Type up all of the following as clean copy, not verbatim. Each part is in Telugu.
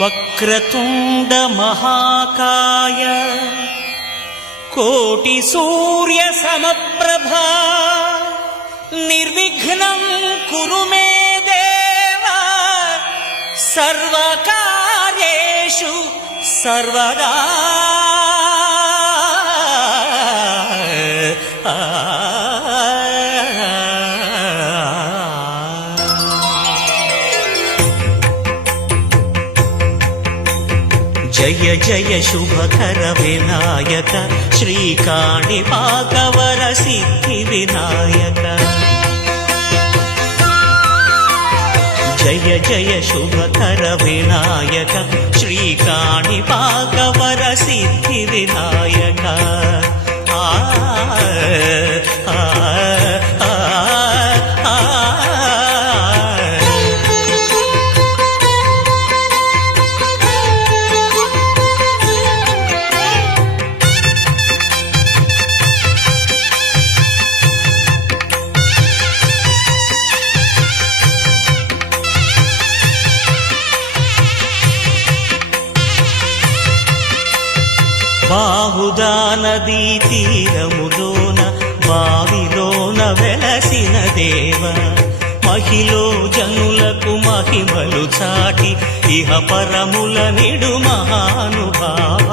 వక్రతుండ మహాకాయ కోటి సూర్య సమప్రభా నిర్విఘ్నం కురు మే దేవ సర్వకార్యేషు సర్వదా. జయ జయ శుభకర వినాయక శ్రీకాణిపాకవర సిద్ధి వినాయక. జయ జయ శుభకర వినాయక శ్రీకాణిపాకవర సిద్ధి వినాయక. ఆ ఆ ఆ బాహుదా నదీ తీరములోన బావిలోన వెలసిన దేవ మహిలో జనులకు మహిమలు చాటి ఇహ పరముల నిడు మహానుభావ.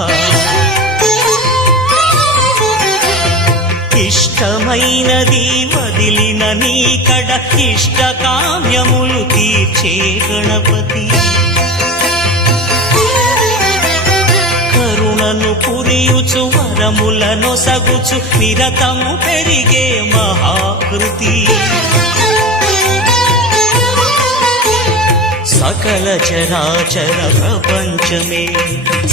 ఇష్టమైనది వదిలిన నీకడ ఇష్ట కామ్యములు తీర్చే గణపతి. కరుణను పురియుచు వరములను సగుచు నిరతము పెరిగే మహాకృతి. సకల చరాచర ప్రపంచమే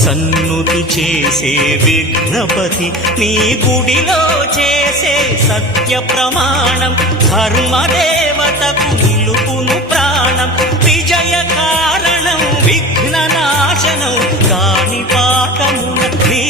సన్నుతి చేసే విఘ్నపతి. నీ గుడిలో చేసే సత్య ప్రమాణం ధర్మదేవతకు నిలుపును ప్రాణం. విజయ కారణం విఘ్న నాశనం కాణిపాకమున నీ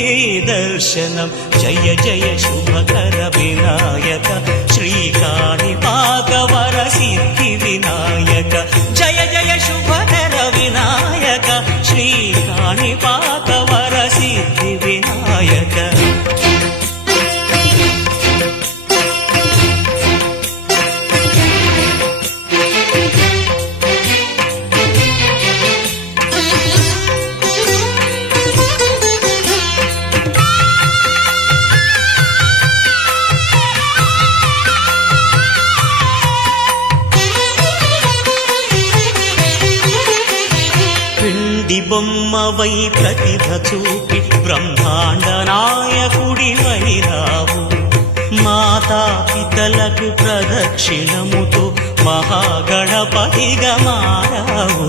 దర్శనం. జయ జయ శుభకర వినాయక శ్రీకాణిపాకవర సిద్ధి వినాయక. జయ జయ శుభకర వినాయక శ్రీకాణిపాకవర సిద్ధి వినాయక. బొమ్మవై ప్రతిభ చూపి బ్రహ్మాండ నాయకుడి వైరావు. మాతా పితలకు ప్రదక్షిణముతో మహాగణపతిగా మారావు.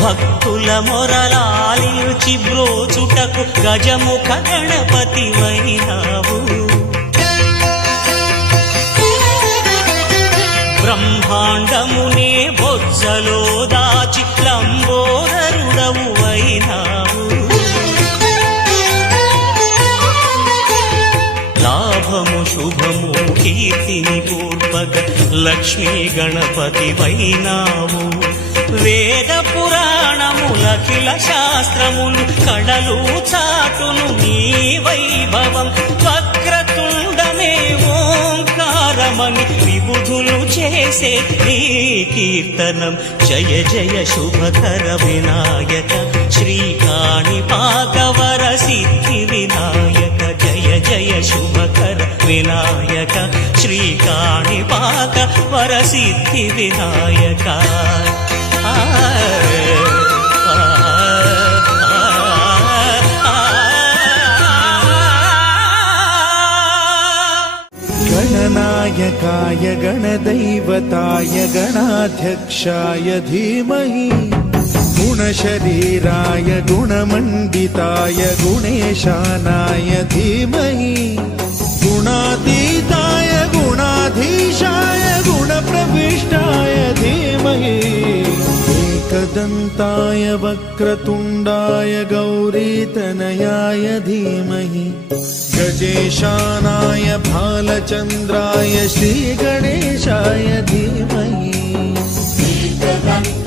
భక్తుల మొరలాలించి బ్రోచుటకు గజముఖ గణపతి వైరావు. బ్రహ్మాండమునే బొజ్జలో దాచి లంబోదరుడవు అయినావు. లాభము శుభము కీర్తిని పూర్వక లక్ష్మీ గణపతి వైనావు. వేద పురాణములఖిల శాస్త్రములు కడలు చాటును నీ వైభవం. వక్రతుండమే ఓంకారమని విబుధులు చేసే నీ కీర్తనం. జయ జయ శుభకర వినాయక శ్రీకాణిపాకవర సిద్ధి వినాయక. జయ జయ శుభకర వినాయక శ్రీకాణిపాకవర సిద్ధి వినాయక. गणनायकाय गणदैवताय गणाध्यक्षाय धीमहि गुणशरीराय गुणमण्डिताय गुणेशानाय धीमहि गुणातीताय गुणाधीशाय गुणप्रविष्टाय धीमहि एकदन्ताय वक्रतुण्डाय गौरीतनयाय धीमहि गजेशानाय भालचन्द्राय श्रीगणेशाय धीमहि शीतलम्